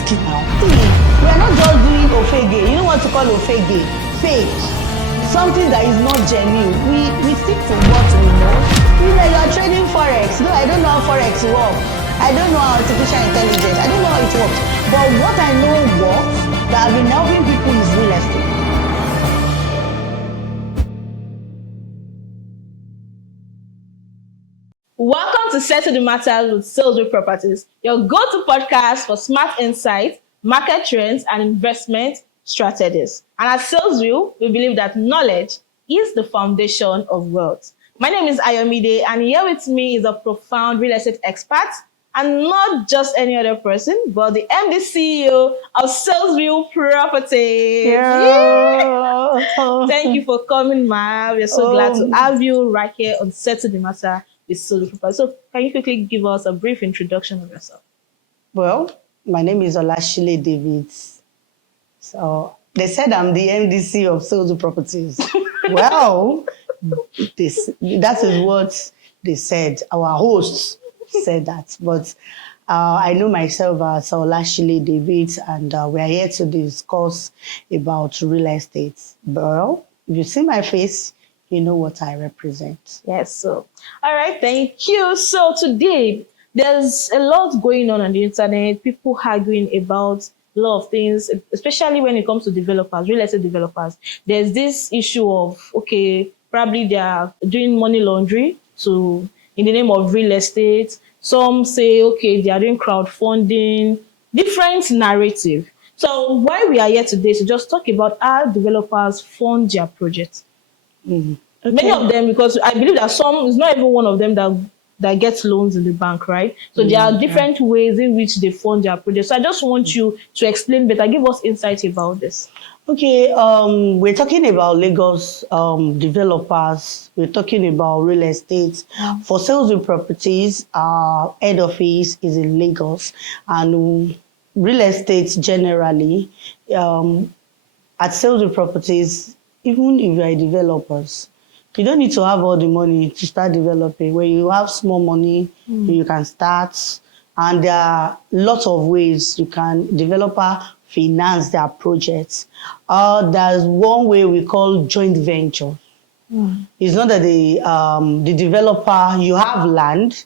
risky now. See, we are not just doing ofege. You know what to call ofege? Fake. Something that is not genuine. We stick to what we know. You know, you are trading forex. No, I don't know how forex works. I don't know how artificial intelligence. I don't know how it works. But what I know works that have been helping people is real estate. Welcome to Settle the Matters with Sales Properties, your go-to podcast for smart insights, market trends, and investment strategies. And at Salesview, we believe that knowledge is the foundation of wealth. My name is Ayomide, and here with me is a profound real estate expert, and not just any other person, but the MD CEO of Salesview Properties. Yeah. Thank you for coming, Ma. We're so glad to have you right here on Settle the Matter with Salesview Properties. So, can you quickly give us a brief introduction of yourself? Well, my name is Olanshile David. So they said I'm the MDC of Sales Properties. Well, that is what they said. Our hosts said that. But I know myself as Olanshile David, and we are here to discuss about real estate. Well, if you see my face, you know what I represent. Yes, so all right, thank you. So today there's a lot going on the internet, people arguing about a lot of things, especially when it comes to developers, real estate developers. There's this issue of, okay, probably they are doing money laundering in the name of real estate. Some say, okay, they are doing crowdfunding, different narrative. So why we are here today to just talk about how developers fund their projects. Okay. Many of them, because I believe that some, it's not even one of them that gets loans in the bank, right? So there are different ways in which they fund their projects. So I just want you to explain better, give us insight about this. Okay, we're talking about Lagos developers. We're talking about real estate. For Sales Properties, our head office is in Lagos, and real estate generally, at Sales Properties, even if you are developers, you don't need to have all the money to start developing. When you have small money, you can start. And there are lots of ways you can developer finance their projects. There's one way we call joint venture. It's not that the developer, you have land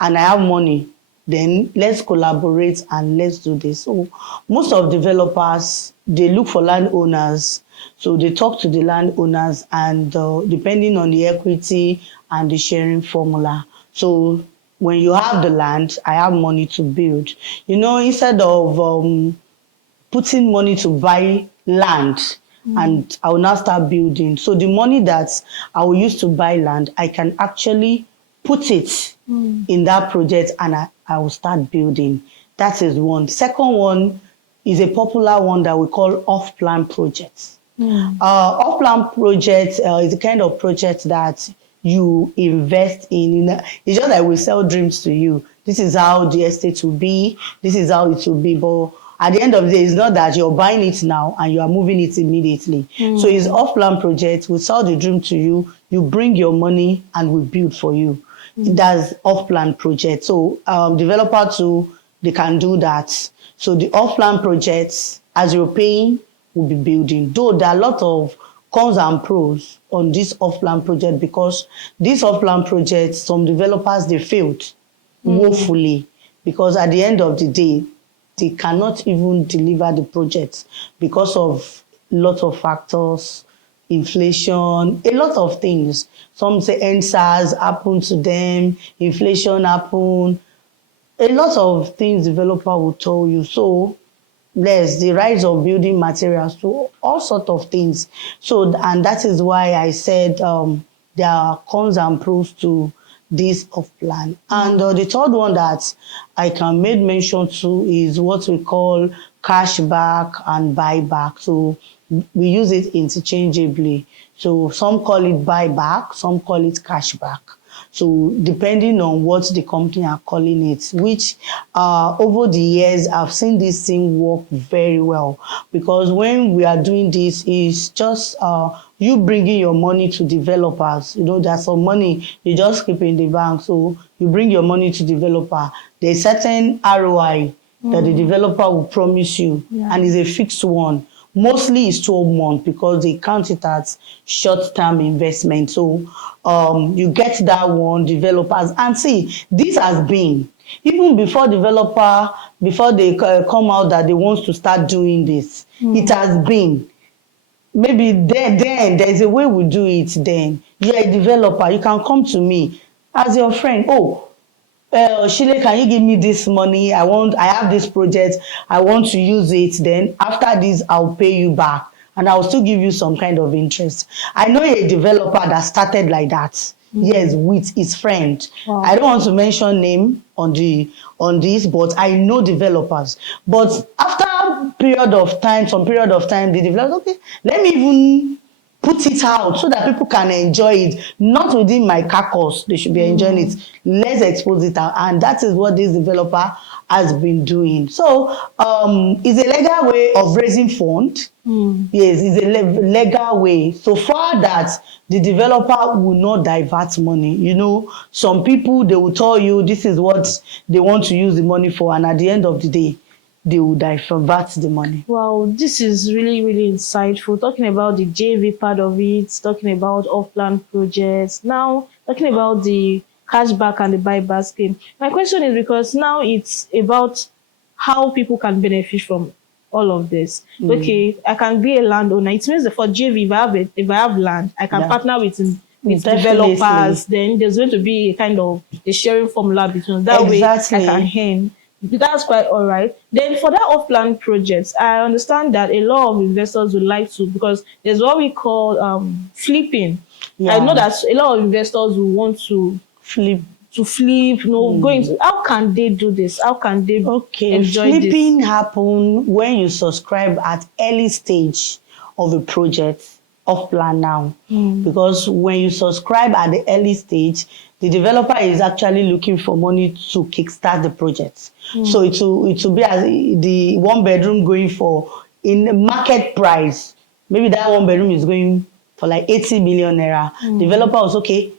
and I have money, then let's collaborate and let's do this. So most of developers, they look for landowners. So they talk to the landowners, and depending on the equity and the sharing formula. So when you have the land, I have money to build. You know, instead of putting money to buy land, and I will now start building. So the money that I will use to buy land, I can actually put it in that project, and I will start building. That is one. Second one is a popular one that we call off-plan projects. Off-plan project is the kind of project that you invest in. It's just like we sell dreams to you. This is how the estate will be. This is how it will be. But at the end of the day, it's not that you're buying it now and you are moving it immediately. So it's off-plan project. We sell the dream to you. You bring your money and we build for you. That's off-plan project. So developer too, they can do that. So the off-plan projects, as you're paying, will be building. Though there are a lot of cons and pros on this off-plan project, because these off-plan projects, some developers, they failed woefully, because at the end of the day, they cannot even deliver the project because of a lot of factors, inflation, a lot of things. Some say NSAS happened to them, inflation happened, a lot of things developer will tell you. So there's the rise of building materials, so all sorts of things. So, and that is why I said there are cons and pros to this off-plan. And the third one that I can make mention to is what we call cashback and buyback. So we use it interchangeably. So some call it buyback, some call it cashback. So depending on what the company are calling it, which over the years, I've seen this thing work very well, because when we are doing this, it's just you bringing your money to developers. You know, there's some money you just keep in the bank. So you bring your money to developer. There's certain ROI that the developer will promise you, and it's a fixed one. Mostly it's 12 months because they count it as short-term investment. So you get that one, developers, and see, this has been, even before developer, before they come out that they want to start doing this, it has been. Maybe then there's a way we do it then. You're a developer, you can come to me as your friend. Oh, Shile, can you give me this money? I have this project, I want to use it. Then after this, I'll pay you back and I'll still give you some kind of interest. I know a developer that started like that. Yes, with his friend. Wow. I don't want to mention name on this, but I know developers. But after some period of time, the developer, okay, let me even put it out so that people can enjoy it, not within my carcass. They should be enjoying it. Let's expose it out, and that is what this developer has been doing. So it's a legal way of raising funds. Yes, it's a legal way, so far that the developer will not divert money. You know, some people, they will tell you this is what they want to use the money for, and at the end of the day, they will divert the money. Wow, this is really, really insightful. Talking about the JV part of it, talking about off-plan projects, now talking about the cashback and the buyback scheme. My question is, because now it's about how people can benefit from all of this. Okay, I can be a landowner. It means that for JV, if I have land, I can partner with developers. Then there's going to be a kind of a sharing formula between that way I can earn. That's quite all right. Then for that off-plan projects, I understand that a lot of investors would like to, because there's what we call flipping. I know that a lot of investors will want to flip, you know, going to, how can they do this? How can they enjoy flipping this? happen when you subscribe at early stage of a project off-plan now. Because when you subscribe at the early stage, the developer is actually looking for money to kickstart the project. So it will be as the one bedroom going for, in market price, maybe that one bedroom is going for like 80 million naira. Developer was okay,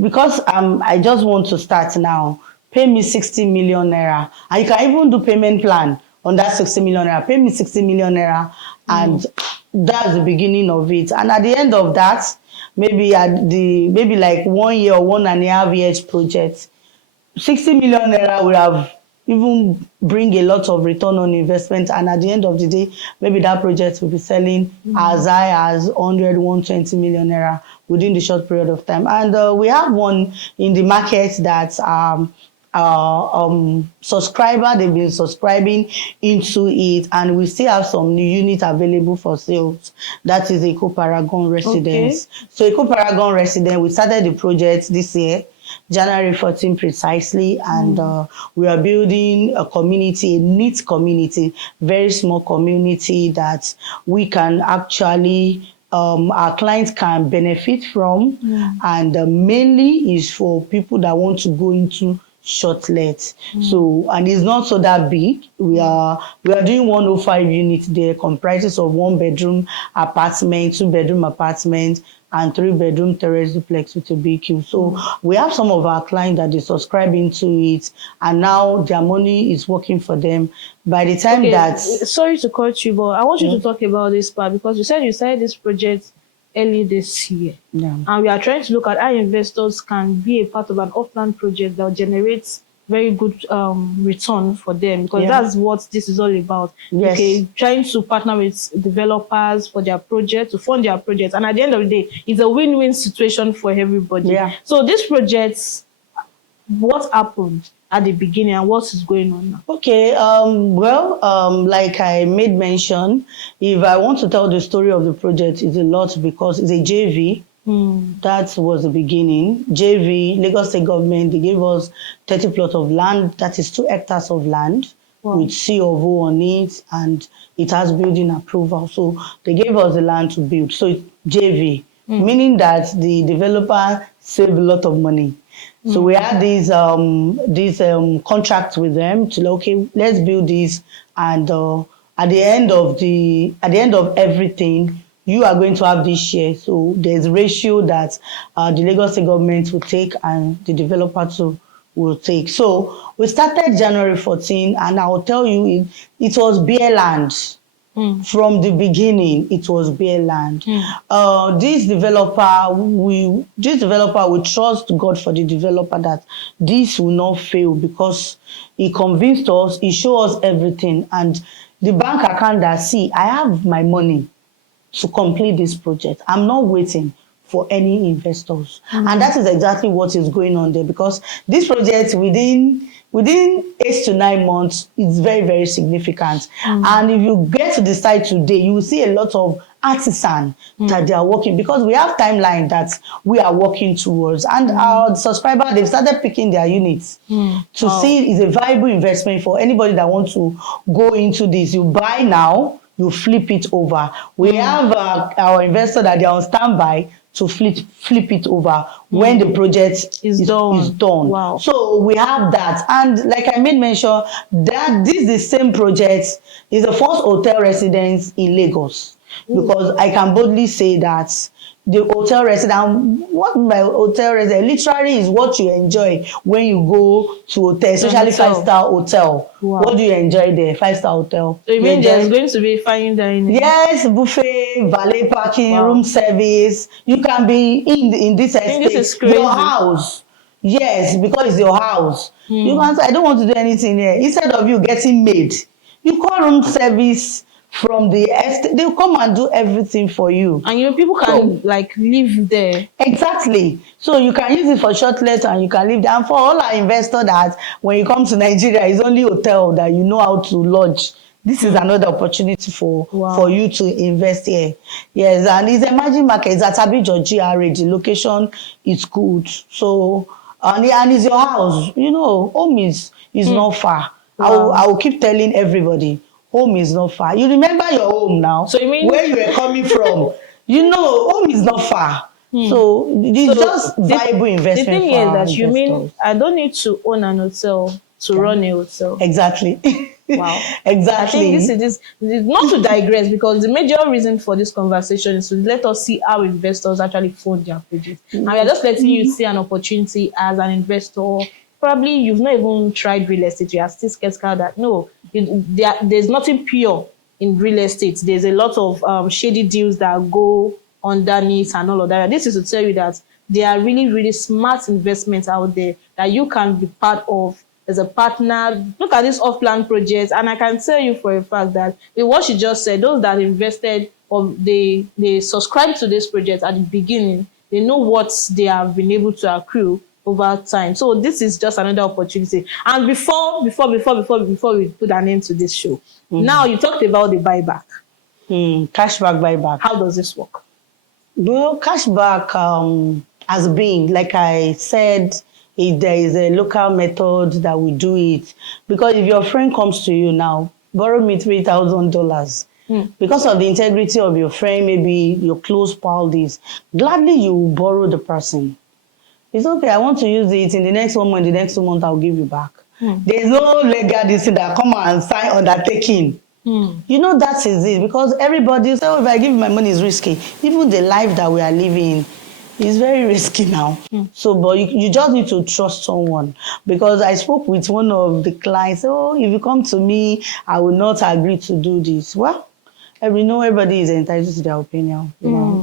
because I just want to start now, pay me 60 million naira. And you can even do payment plan on that 60 million naira. Pay me 60 million naira, and that's the beginning of it. And at the end of that, maybe like 1 year or 1.5 years project, 60 million naira will have even bring a lot of return on investment. And at the end of the day, maybe that project will be selling as high as 120 million naira within the short period of time. And we have one in the market that subscriber, they've been subscribing into it, and we still have some new units available for sales. That is Eco Paragon Residence. So Eco Paragon Residence, we started the project this year, January 14 precisely, and we are building a community, a neat community, very small community that we can actually our clients can benefit from, and mainly is for people that want to go into short let. So, and it's not so that big. We are doing 105 units there, comprises of 1-bedroom apartment, 2-bedroom apartment, and 3-bedroom terrace duplex with a BQ. So we have some of our clients that they subscribe into it, and now their money is working for them. By the time that, sorry to cut you, but I want you to talk about this part, because you said you started this project early this year. And we are trying to look at how investors can be a part of an off-plan project that generates very good return for them, because that's what this is all about. Okay, trying to partner with developers for their project, to fund their project, and at the end of the day, it's a win-win situation for everybody. So these projects, what happened at the beginning and what is going on now? Okay, like I made mention, if I want to tell the story of the project, it's a lot, because it's a JV. That was the beginning. JV, Lagos State government, they gave us 30 plots of land, that is 2 hectares of land, with C of O on it, and it has building approval. So they gave us the land to build. So it's JV, meaning that the developer saved a lot of money. So we had these contracts with them to, okay, let's build this, and at the end of everything, you are going to have this share. So there's a ratio that the Lagos State government will take, and the developer too will take. So we started January 14, and I'll tell you, it was bare land. From the beginning, it was bare land. This developer, we trust God for the developer that this will not fail, because he convinced us, he showed us everything, and the bank account that, see, I have my money to complete this project. I'm not waiting for any investors. And that is exactly what is going on there, because this project, within 8 to 9 months, it's very, very significant. And if you get to the site today, you will see a lot of artisan that they are working, because we have timeline that we are working towards. And our subscriber, they've started picking their units to see it's a viable investment for anybody that wants to go into this. You buy now, you flip it over. We have our investor that they are on standby to flip it over when the project is done. Wow. So we have that. And like I made mention, that this is the same project, is the first hotel residence in Lagos. Because I can boldly say that the hotel residence, what my hotel residence literally is what you enjoy when you go to hotel, especially 5-star hotel. Wow. What do you enjoy there? 5-star hotel. So you mean there's going to be fine dining? Yes, buffet, valet parking, room service. You can be in this estate. This is crazy. Your house. Yes, because it's your house. You can say, I don't want to do anything here. Instead of you getting maid, you call room service from the estate. They'll come and do everything for you. And people can live there. Exactly. So you can use it for short let, and you can live there. And for all our investors that when you come to Nigeria, it's only hotel that you know how to lodge. This is another opportunity for you to invest here. Yes, and it's emerging market. It's at Abijo GRA. The location is good. So, and it's your house. Home is not far. Wow. I will keep telling everybody, home is not far. You remember your home now. So you mean where you were coming from? Home is not far. So it's just viable investment. The thing for is our that you mean investors. I don't need to own an hotel to run a hotel. Exactly. Wow. Exactly. I think this is not to digress, because the major reason for this conversation is to let us see how investors actually fund their projects. And we are just letting you see an opportunity as an investor. Probably you've not even tried real estate. You are still skeptical that no, there's nothing pure in real estate. There's a lot of shady deals that go underneath and all of that. This is to tell you that there are really, really smart investments out there that you can be part of as a partner. Look at these off-plan projects, and I can tell you for a fact that with what she just said, those that invested or they subscribed to this project at the beginning, they know what they have been able to accrue over time. So this is just another opportunity. And before we put an end to this show, now you talked about the buyback. Cashback buyback. How does this work? Well, cashback has been, like I said, there is a local method that we do it. Because if your friend comes to you now, borrow me $3,000. Because of the integrity of your friend, maybe your close pal, gladly you will borrow the person. It's okay, I want to use it in the next 1 month, the next 2 months, I'll give you back. There's no legal thing that come and sign undertaking. That is it. Because everybody says, if I give you my money, it's risky. Even the life that we are living is very risky now. So, but you just need to trust someone. Because I spoke with one of the clients, if you come to me, I will not agree to do this. Well, everybody is entitled to their opinion.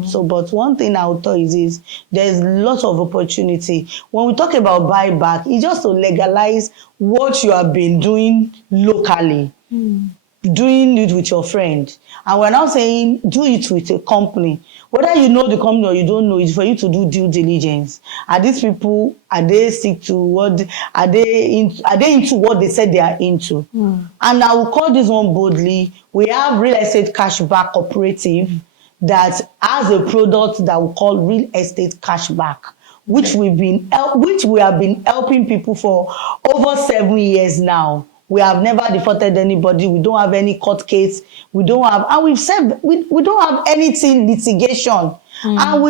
So, but one thing I'll tell you is there's lots of opportunity. When we talk about buyback, it's just to legalize what you have been doing locally. Doing it with your friend. And we're now saying do it with a company. Whether you know the company or you don't know, it's for you to do due diligence. Are these people, are they stick to what, are they into what they said they are into? And I will call this one boldly. We have real estate cashback cooperative that has a product that we call real estate cashback, which we have been helping people for over 7 years now. We have never defaulted anybody. We don't have any court case. We don't have, and we've said we don't have anything litigation. And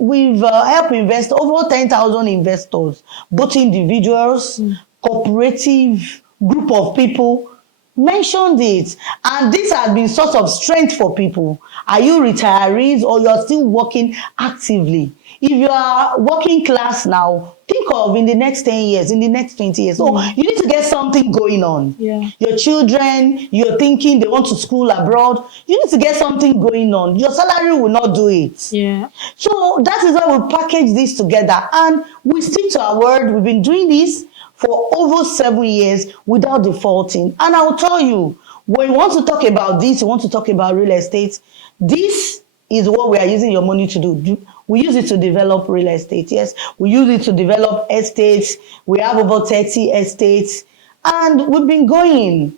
we've helped invest over 10,000 investors, both individuals, cooperative, group of people. Mentioned it, and this has been source of strength for people. Are you retirees or you're still working actively? If you are working class now, think think of in the next 10 years, in the next 20 years. So you need to get something going on. Yeah. Your children, you're thinking they want to school abroad. You need to get something going on. Your salary will not do it. Yeah. So that is why we package this together and we stick to our word. We've been doing this for over 7 years without defaulting. And I'll tell you, when you want to talk about this, you want to talk about real estate, this is what we are using your money to do. We use it to develop real estate. Yes, we use it to develop estates. We have over 30 estates and we've been going.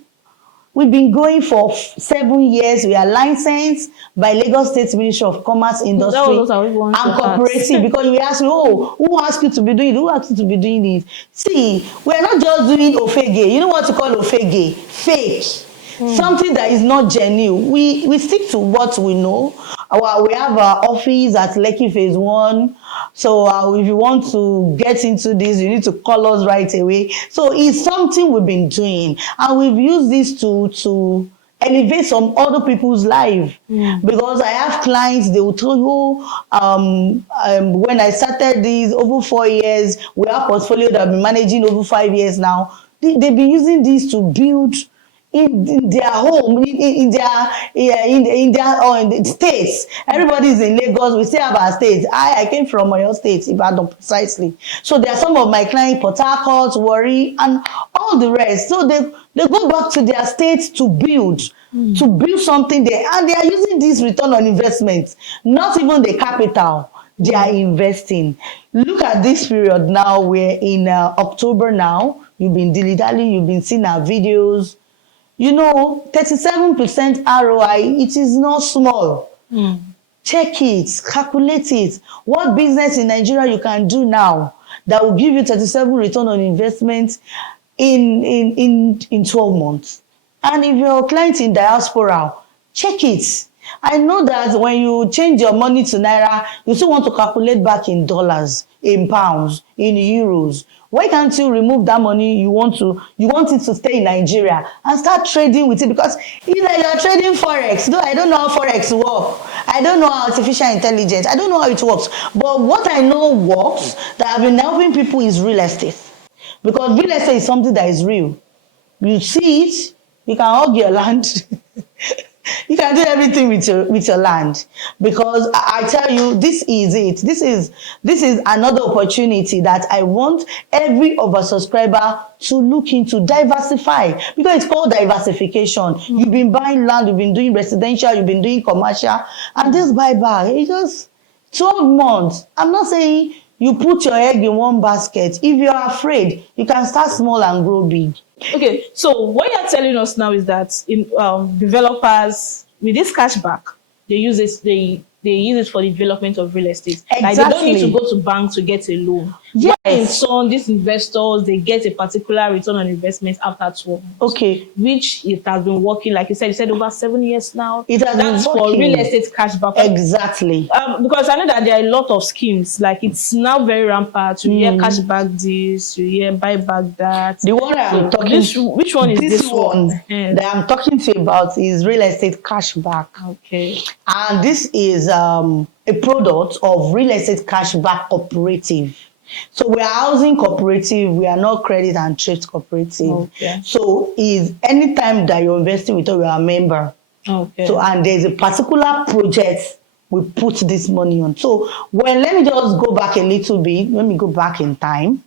We've been going for 7 years. We are licensed by Lagos State Ministry of Commerce, Industry and Cooperative. Because we ask me, oh, who asked you to be doing it? Who asked you to be doing this? See, we are not just doing ofege. You know what to call ofege? Fake. Something that is not genuine. We stick to what we know. We have our office at Lekki Phase 1. So if you want to get into this, you need to call us right away. So it's something we've been doing. And we've used this to elevate some other people's life. Because I have clients, they will tell you, when I started this over 4 years, we have portfolio that I've been managing over 5 years now. They've been using this to build in their home, in the states. Everybody's in Lagos. We still have our states. I came from Oyo State, Ibadan precisely. So there are some of my clients, Port Harcourt, Warri, and all the rest. So they go back to their states to build something there, and they are using this return on investment, not even the capital. They are investing. Look at this period now. We're in October now. You've been dilly-dallying. You've been seeing our videos. You know, 37% ROI, it is not small. Check it, calculate it. What business in Nigeria you can do now that will give you 37 return on investment in 12 months? And if you're a client in diaspora, check it. I know that when you change your money to Naira, you still want to calculate back in dollars, in pounds, in euros. Why can't you remove that money you want it to stay in Nigeria and start trading with it? Because you're trading Forex. No, I don't know how Forex works. I don't know how artificial intelligence. I don't know how it works. But what I know works that I've been helping people is real estate. Because real estate is something that is real. You see it, you can hug your land. You can do everything with your land, because I tell you, this is it. This is another opportunity that I want every of our subscriber to look into, diversify, because it's called diversification. You've been buying land, you've been doing residential, you've been doing commercial, and this buyback, it's just 12 months. I'm not saying you put your egg in one basket. If you're afraid, you can start small and grow big. Okay, so what you're telling us now is that developers with this cashback, they use it for the development of real estate. Exactly. Like they don't need to go to bank to get a loan. Yes. In some, these investors, they get a particular return on investment after 12 months. Okay. Which it has been working, like you said over 7 years now. It has That's been for working. real estate cashback. Exactly. Because I know that there are a lot of schemes. Like it's now very rampant. You hear cashback this, you hear buyback that. The one I'm talking which one is this one? That I'm talking to you about is real estate cashback. Okay. And this is a product of real estate cashback cooperative. So we are housing cooperative, we are not credit and trade cooperative. Okay. So is anytime that you're investing with us, you are a member. Okay. So and there's a particular project we put this money on. So let me just go back a little bit. Let me go back in time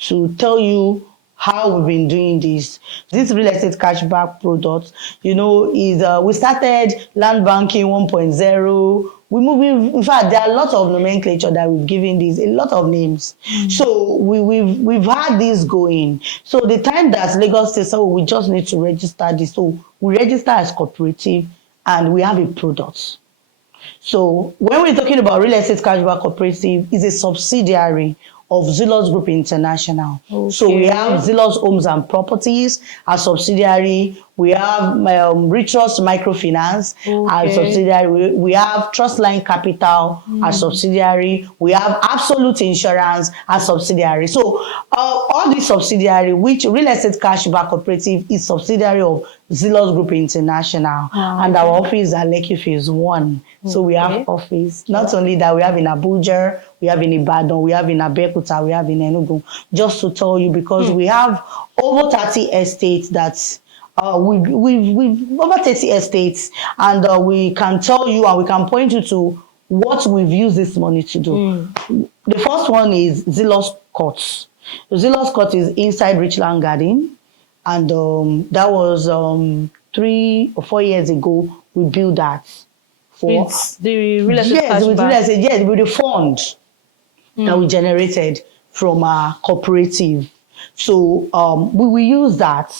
to tell you how we've been doing this. This real estate cashback product, is we started land banking 1.0. We moving. In fact, there are a lot of nomenclature that we've given this, a lot of names. So we've had this going. So the time that Lagos State said, we just need to register this. So we register as cooperative, and we have a product. So when we're talking about real estate cashback cooperative, it's a subsidiary of Zelos Group International. Okay. So we have Zelos Homes and Properties, a subsidiary. We have Retrust Microfinance as Okay. subsidiary. We have Trustline Capital as subsidiary. We have Absolute Insurance as subsidiary. So all these subsidiary, which Real Estate Cashback Cooperative is subsidiary of Zealous Group International, and our office at Lekki Phase 1. So we have office. Not only that, we have in Abuja, we have in Ibadan, we have in Abeokuta, we have in Enugu. Just to tell you, because we have over 30 estates that we've over 30 estates, and we can tell you and we can point you to what we've used this money to do. The first one is Zealous Court. The Zealous Court is inside Richland Garden, and that was 3 or 4 years ago. We built that for With the real estate yes, with real cashback. estate, yes, with the fund that we generated from our cooperative. So we will use that.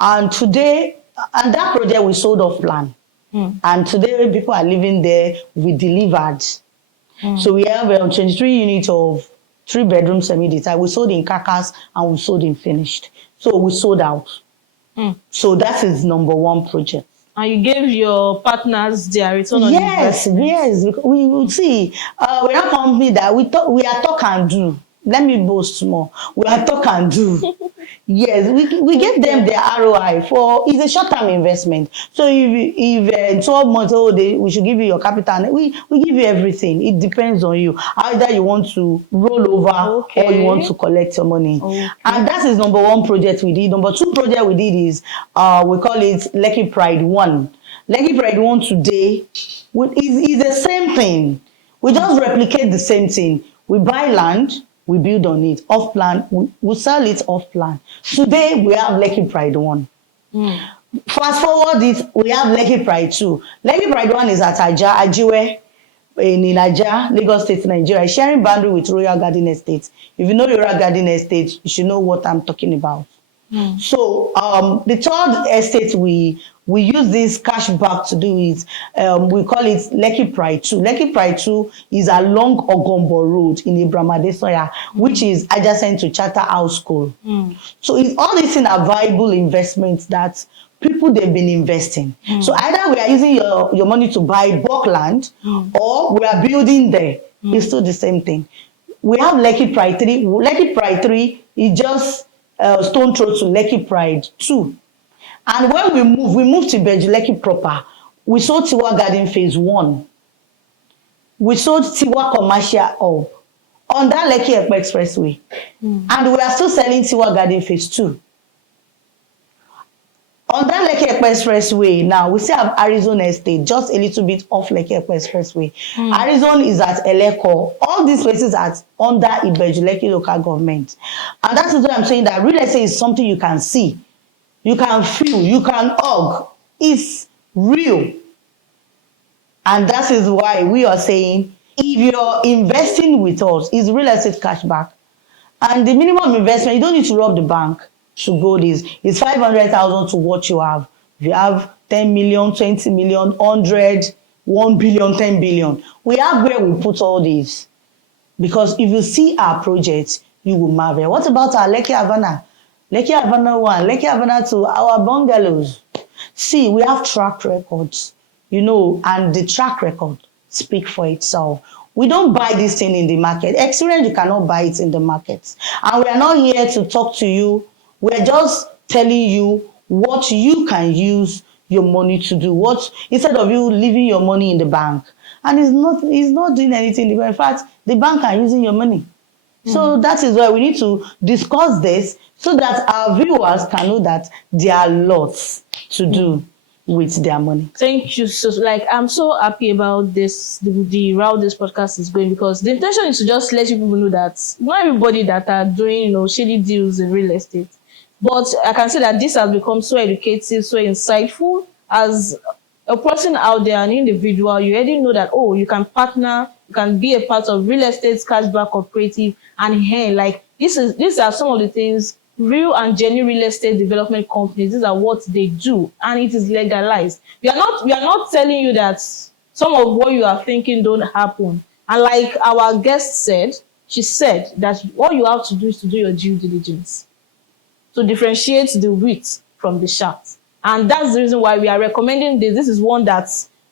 And today, and that project we sold off plan. And today people are living there, we delivered. So we have 23 units of 3-bedroom semi-detached. We sold in Kakas and we sold in finished. So we sold out. So that is number one project. And you gave your partners their return on Yes, investment. yes. We would see. We're a company that we are talk and do. Let me boast more. We are talk and do. Yes, we give them their ROI for it's a short-term investment. So if 12 months old, we should give you your capital. We give you everything. It depends on you. Either you want to roll over or you want to collect your money. And that is number one project we did. Number two project we did is we call it Lekki Pride 1. Lekki Pride 1 today is the same thing. We just replicate the same thing. We buy land, we build on it. Off plan, we sell it off plan. Today we have Lekki Pride 1. Fast forward it, we have Lekki Pride 2. Lekki Pride 1 is at Ajiwe in Aja, Lagos State, Nigeria, sharing boundary with Royal Garden Estate. If you know Royal Garden Estate, you should know what I'm talking about. So the third estate we use this cash back to do is we call it Lekki Pride 2. Lekki Pride 2 is along Ogombo Road in Ibrahim Adesoya, which is adjacent to Charterhouse School. So all these things are viable investments that people they've been investing. So either we are using your money to buy bulk land or we are building there. It's still the same thing. We have Lekki Pride 3. Lekki Pride 3 is just stone throw to Lekki Pride 2. And when we moved to Lekki proper. We sold Tiwa Garden Phase 1. We sold Tiwa Commercial Hub on that Lekki Ekpe Expressway. And we are still selling Tiwa Garden Phase 2. On that Lekki Ekpe Expressway now, we still have Arizona Estate, just a little bit off Lekki Ekpe Expressway. Arizona is at Eleko. All these places are under Lekki local government. And that is why I'm saying that real estate is something you can see. You can feel, you can hug. It's real. And that is why we are saying, if you're investing with us, it's real estate cashback. And the minimum investment, you don't need to rob the bank to go this. It's 500,000 to what you have. If you have 10 million, 20 million, 100, 1 billion, 10 billion. We have where we put all this. Because if you see our projects, you will marvel. What about our Lekki Havana? Lekki Havana 1, Lekki Havana 2, our bungalows. See, we have track records, and the track record speak for itself. We don't buy this thing in the market. Experience, you cannot buy it in the market. And we are not here to talk to you. We're just telling you what you can use your money to do. Instead of you leaving your money in the bank. And it's not doing anything. In fact, the bank are using your money. So that is why we need to discuss this so that our viewers can know that there are lots to do with their money. Thank you. So, I'm so happy about this, the route this podcast is going, because the intention is to just let you people know that not everybody that are doing, shady deals in real estate. But I can say that this has become so educative, so insightful. As a person out there, an individual, you already know that, you can partner, you can be a part of real estate cashback cooperative, and these are some of the things real and genuine real estate development companies, these are what they do, and it is legalized. We are not telling you that some of what you are thinking don't happen. And like our guest said, she said that all you have to do is to do your due diligence to differentiate the wheat from the chaff. And that's the reason why we are recommending this. This is one that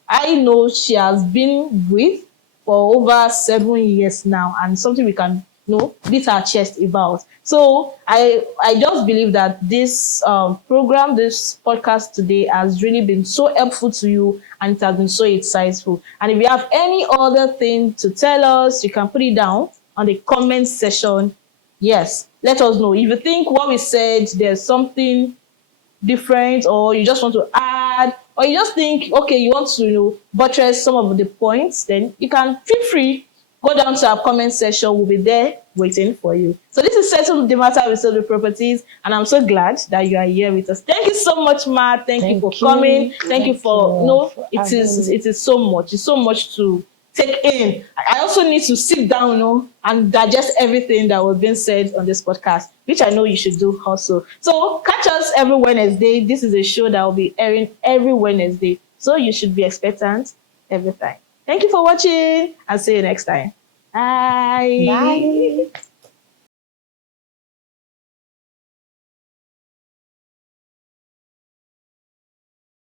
I know she has been with for over 7 years now, and something we can beat our chest about. So I just believe that this program, this podcast today has really been so helpful to you, and it has been so insightful. And if you have any other thing to tell us, you can put it down on the comment section. Yes, let us know. If you think what we said, there's something different, or you just want to add, or you just think, okay, you want to buttress some of the points, then you can feel free, go down to our comment section. We'll be there waiting for you. So this is Settle the Matter with Settle Properties, and I'm so glad that you are here with us. Thank you so much, Ma. Thank you for coming. Thank you for it is so much. It's so much to take in. I also need to sit down, and digest everything that was being said on this podcast, which I know you should do also. So catch us every Wednesday. This is a show that will be airing every Wednesday, so you should be expectant every time. Thank you for watching, and see you next time. Bye. Bye.